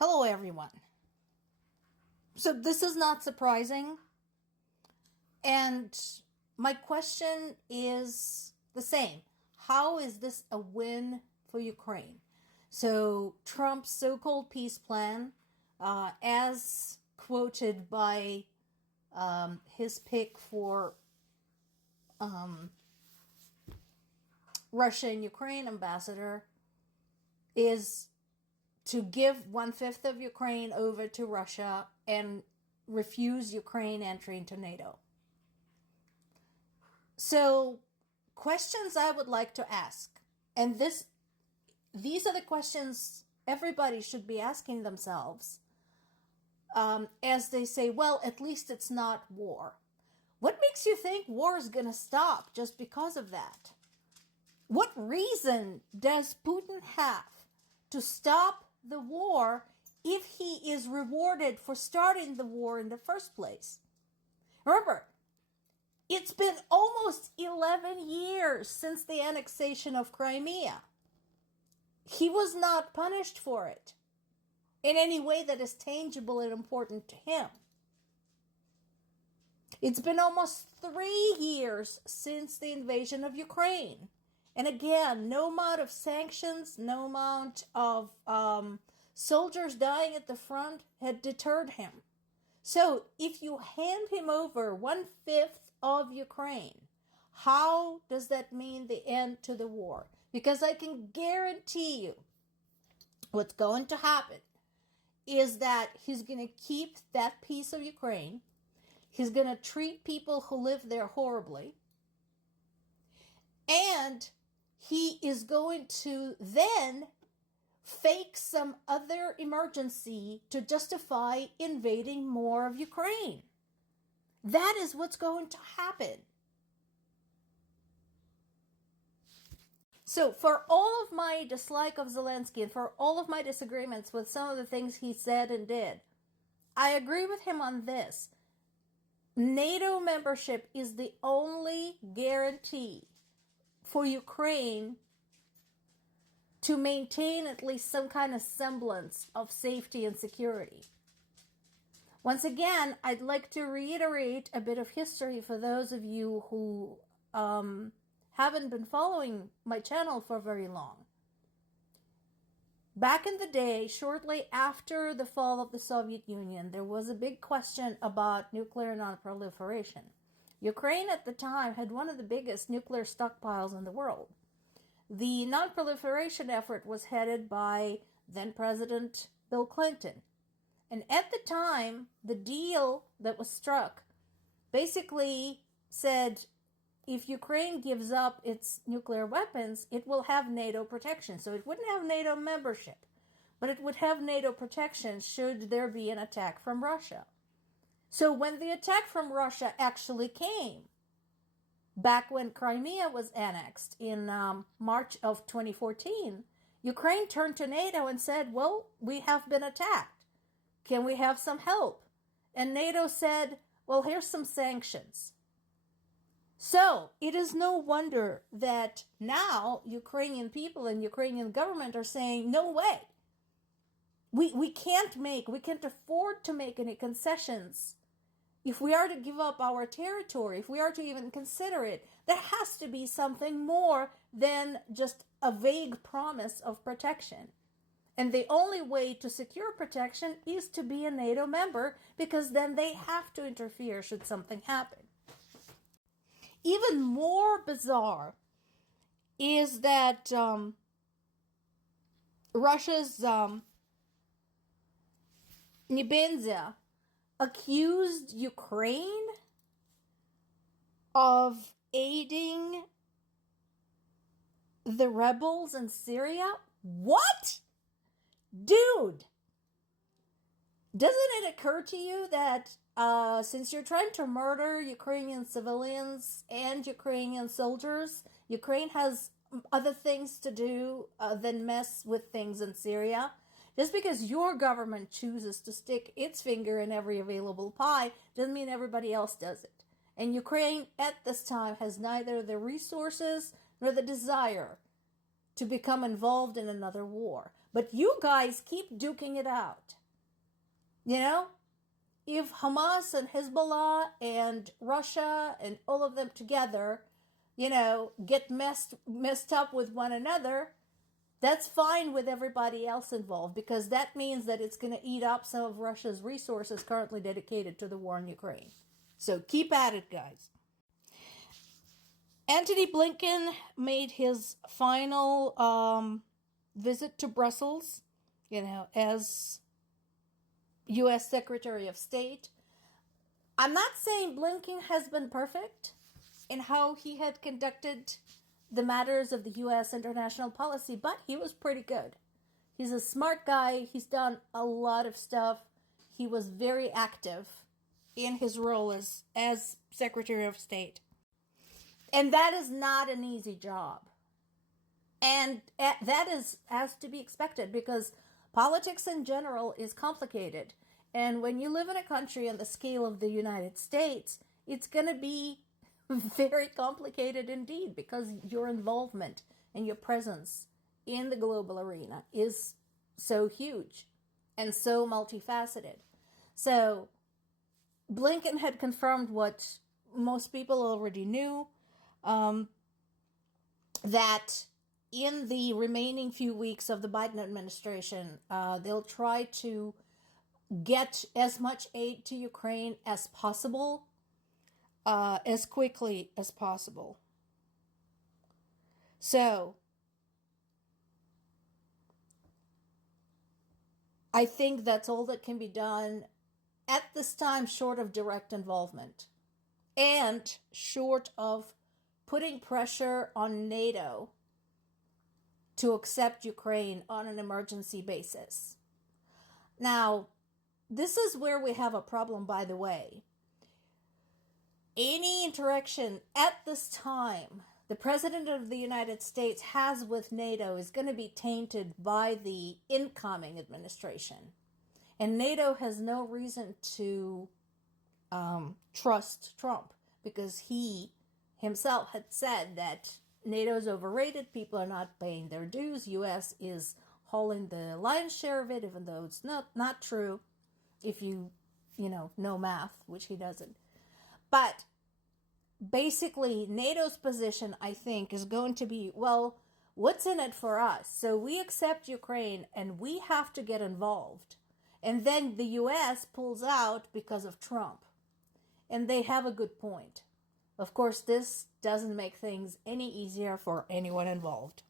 Hello, everyone. So, this is not surprising. And my question is the same. How is this a win for Ukraine? So, Trump's so called peace plan, as quoted by his pick for Russia and Ukraine ambassador, is to give 1/5 of Ukraine over to Russia and refuse Ukraine entry into NATO. So, questions I would like to ask, and these are the questions everybody should be asking themselves, as they say, well, at least it's not war. What makes you think war is going to stop just because of that? What reason does Putin have to stop the war if he is rewarded for starting the war in the first place? Remember, it's been almost 11 years since the annexation of Crimea. He was not punished for it in any way that is tangible and important to him. It's been almost 3 years since the invasion of Ukraine. And again, no amount of sanctions, no amount of soldiers dying at the front had deterred him. So if you hand him over 1/5 of Ukraine, how does that mean the end to the war? Because I can guarantee you what's going to happen is that he's going to keep that piece of Ukraine. He's going to treat people who live there horribly. And he is going to then fake some other emergency to justify invading more of Ukraine. That is what's going to happen. So for all of my dislike of Zelensky and for all of my disagreements with some of the things he said and did, I agree with him on this. NATO membership is the only guarantee for Ukraine to maintain at least some kind of semblance of safety and security. Once again, I'd like to reiterate a bit of history for those of you who haven't been following my channel for very long. Back in the day, shortly after the fall of the Soviet Union, there was a big question about nuclear non-proliferation. Ukraine at the time had one of the biggest nuclear stockpiles in the world. The non-proliferation effort was headed by then-President Bill Clinton. And at the time, the deal that was struck basically said if Ukraine gives up its nuclear weapons, it will have NATO protection. So it wouldn't have NATO membership, but it would have NATO protection should there be an attack from Russia. So when the attack from Russia actually came, back when Crimea was annexed in March of 2014, Ukraine turned to NATO and said, well, we have been attacked. Can we have some help? And NATO said, well, here's some sanctions. So it is no wonder that now Ukrainian people and Ukrainian government are saying, no way. We can't afford to make any concessions. If we are to give up our territory, if we are to even consider it, there has to be something more than just a vague promise of protection. And the only way to secure protection is to be a NATO member, because then they have to interfere should something happen. Even more bizarre is that Russia's Nebenzia accused Ukraine of aiding the rebels in Syria. What? Dude! Doesn't it occur to you that since you're trying to murder Ukrainian civilians and Ukrainian soldiers, Ukraine has other things to do than mess with things in Syria? Just because your government chooses to stick its finger in every available pie doesn't mean everybody else does it. And Ukraine at this time has neither the resources nor the desire to become involved in another war. But you guys keep duking it out. You know? If Hamas and Hezbollah and Russia and all of them together, get messed up with one another, that's fine with everybody else involved, because that means that it's going to eat up some of Russia's resources currently dedicated to the war in Ukraine. So keep at it, guys. Antony Blinken made his final visit to Brussels, as U.S. Secretary of State. I'm not saying Blinken has been perfect in how he had conducted the matters of the U.S. international policy, but he was pretty good. He's a smart guy. He's done a lot of stuff. He was very active in his role as Secretary of State. And that is not an easy job. And that has to be expected, because politics in general is complicated. And when you live in a country on the scale of the United States, it's going to be very complicated indeed, because your involvement and your presence in the global arena is so huge and so multifaceted. So Blinken had confirmed what most people already knew, that in the remaining few weeks of the Biden administration, they'll try to get as much aid to Ukraine as possible, as quickly as possible. So I think that's all that can be done at this time, short of direct involvement and short of putting pressure on NATO to accept Ukraine on an emergency basis. Now, this is where we have a problem, by the way. Any interaction at this time the President of the United States has with NATO is going to be tainted by the incoming administration. And NATO has no reason to trust Trump, because he himself had said that NATO's overrated, people are not paying their dues, U.S. is hauling the lion's share of it, even though it's not true if you know math, which he doesn't. But basically, NATO's position, I think, is going to be, well, what's in it for us? So we accept Ukraine and we have to get involved. And then the U.S. pulls out because of Trump. And they have a good point. Of course, this doesn't make things any easier for anyone involved.